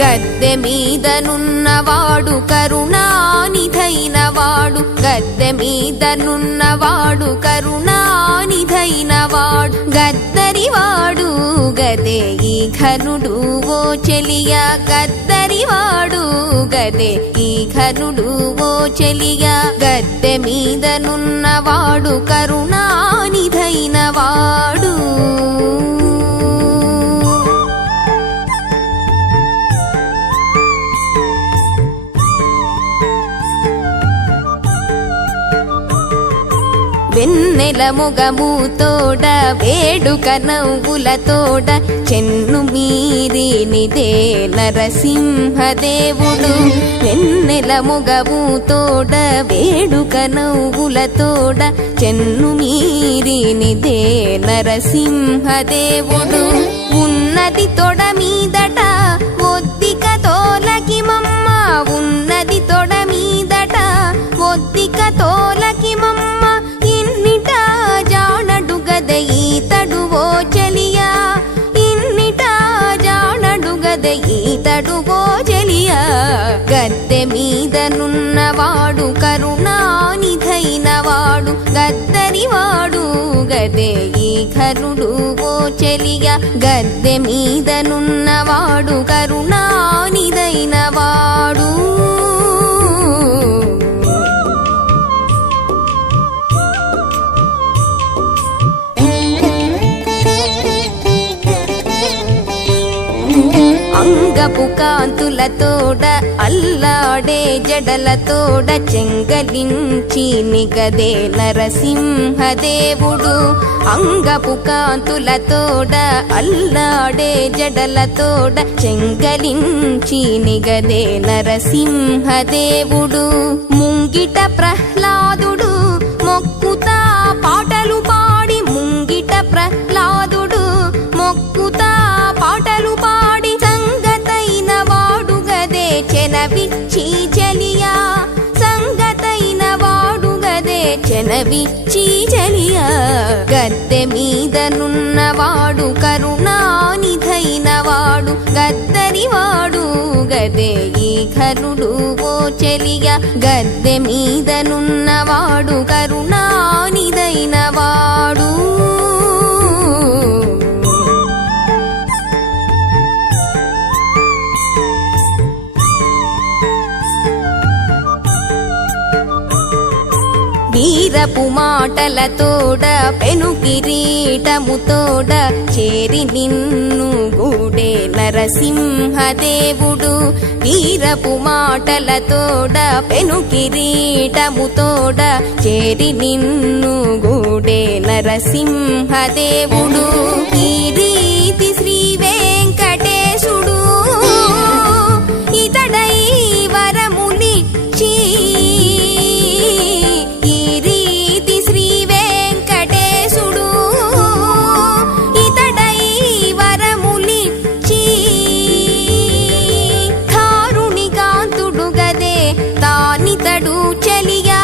గద్దె మీదనున్నవాడు కరుణానిధైనవాడు, గద్దె మీదనున్నవాడు కరుణానిధైనవాడు, గద్దరివాడు గదే ఈ ఘనుడు ఓ చెలియ, గద్దరివాడు గదే ఈ ఘనుడు ఓ చెలియ. గద్దె మీదనున్నవాడు కరుణానిధైనవాడు. వెన్నెల మొగముతోడ వేడుక నవ్వులతోడ చెన్ను మీరినిదే నరసింహదేవుడు. వెన్నెల మొగముతోడ వేడుక నవ్వులతోడ చెన్ను మీరినిదే నరసింహదేవుడు. ఉన్నది తొడ మీదట ఒద్దిక తోలకి మమ్మ, ఉన్నది తొడ మీదట ఒద్దిక తోలకి మమ్మ, ఈతడు ఓ చెలియా, ఇన్నిట జానడు గదే ఈతడు ఓ చెలియా. గద్దె మీదనున్నవాడు కరుణానిధైనవాడు, గద్దరివాడు గదే ఈ ఘనుడు ఓ చెలియా. గద్దె మీదనున్నవాడు కరుణానిధైనవాడు. అంగపు కాంతులతోడ అల్లాడే జడలతోడ చెంగలించి నిగదే నరసింహదేవుడు. అంగపు కాంతులతోడ అల్లాడే జడలతోడ చెంగలించి నిగదే నరసింహదేవుడు. ముంగిట ప్రహ్లాదుడు మొక్కుతా పాటలు పాడి, ముంగిట ప్రహ్లాదుడు మొక్కుతా పాటలు పాడి, సంగతైన వాడు గదే చెనవిచ్చి చెలియా, సంగతైన వాడు గదే చెనవిచ్చి చెలియా. గద్దె మీదనున్నవాడు కరుణానిధైనవాడు, గద్దరివాడు గదే ఈ ఘనుడు ఓ చెలియా. గద్దె మీదనున్నవాడు కరుణానిధైనవాడు. వీరపు మాటలతోడ పెను కిరీటముతోడ చేరి నిన్ను గూడే నరసింహదేవుడు. వీరపు మాటలతోడ పెను కిరీటముతోడ చేరి నిన్ను గూడే నరసింహదేవుడు. ఈ రీతి శ్రీ వెంకటేశుడు ఇతడై వరములిచ్చి, తానితడు చెలియా,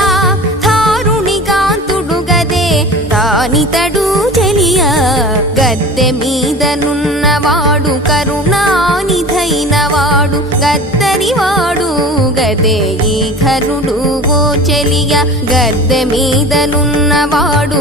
తారుణికాంతుడు గదే తానితడు చెలియా. గద్దె మీదనున్నవాడు కరుణానిధైనవాడు, గద్దరివాడు గదే ఈ ఘనుడు ఓ చెలియా. గద్దె మీదనున్నవాడు